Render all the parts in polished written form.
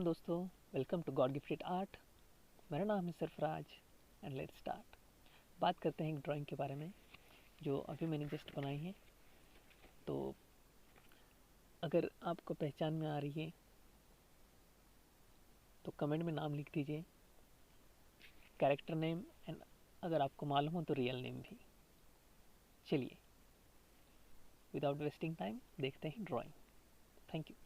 Welcome दोस्तों, welcome to God gifted art. मेरा नाम है सरफराज एंड लेट्स स्टार्ट। बात करते हैं एक ड्राइंग के बारे में जो अभी मैंने जस्ट बनाई है। तो अगर आपको पहचान में आ रही है तो कमेंट में नाम लिख दीजिए, कैरेक्टर नेम, एंड अगर आपको मालूम हो तो रियल नेम भी। चलिए विदाउट वेस्टिंग टाइम देखते हैं ड्राइंग। Thank you.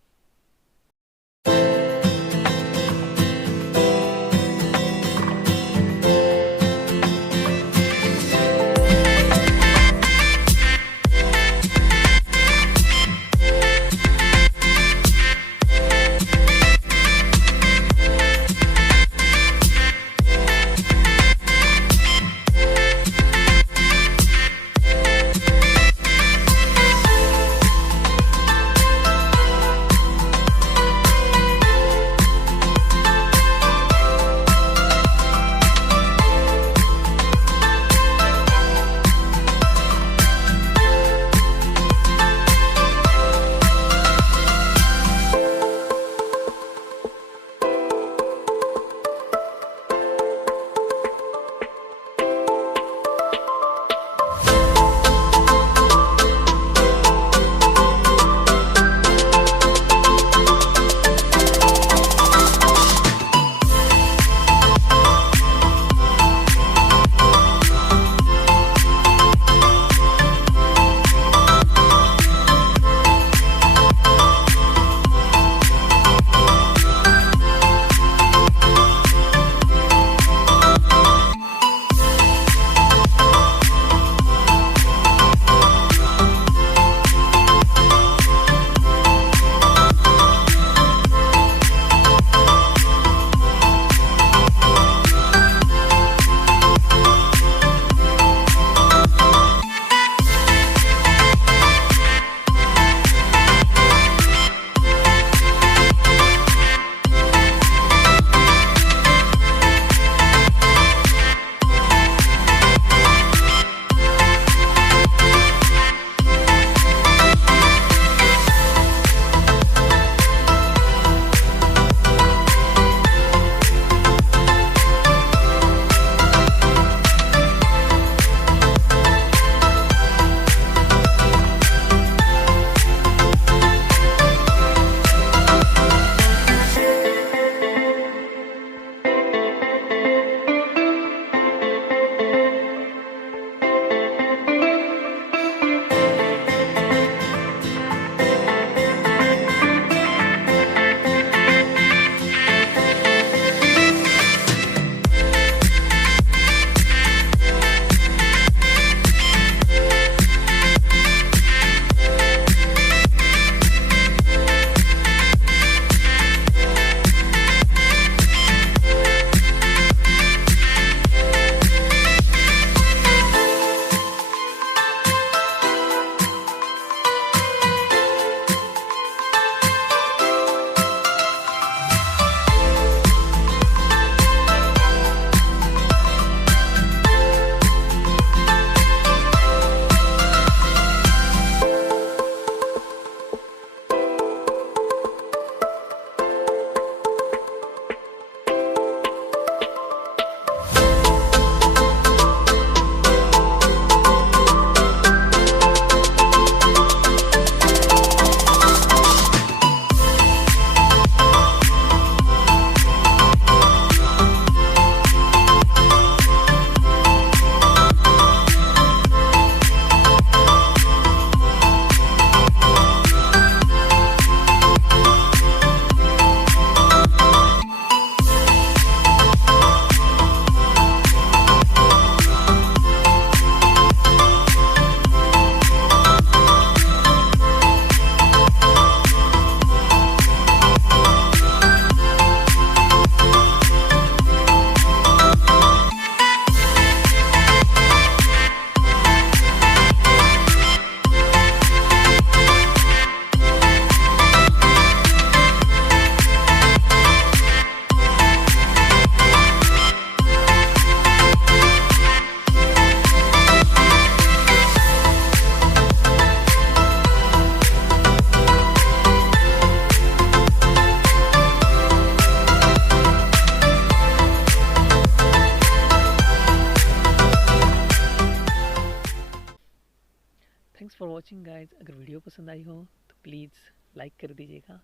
आई हो तो प्लीज़ लाइक कर दीजिएगा,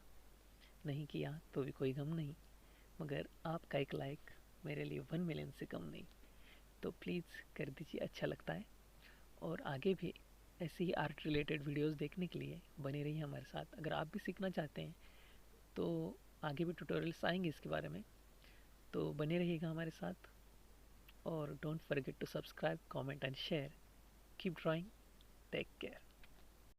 नहीं किया तो भी कोई गम नहीं, मगर आपका एक लाइक मेरे लिए 1 मिलियन से कम नहीं, तो प्लीज़ कर दीजिए, अच्छा लगता है। और आगे भी ऐसी ही आर्ट रिलेटेड वीडियोस देखने के लिए बने रहिए हमारे साथ। अगर आप भी सीखना चाहते हैं तो आगे भी ट्यूटोरियल्स आएंगे इसके बारे में, तो बने रहिएगा हमारे साथ। और don't forget to subscribe, comment and share. Keep drawing, take care.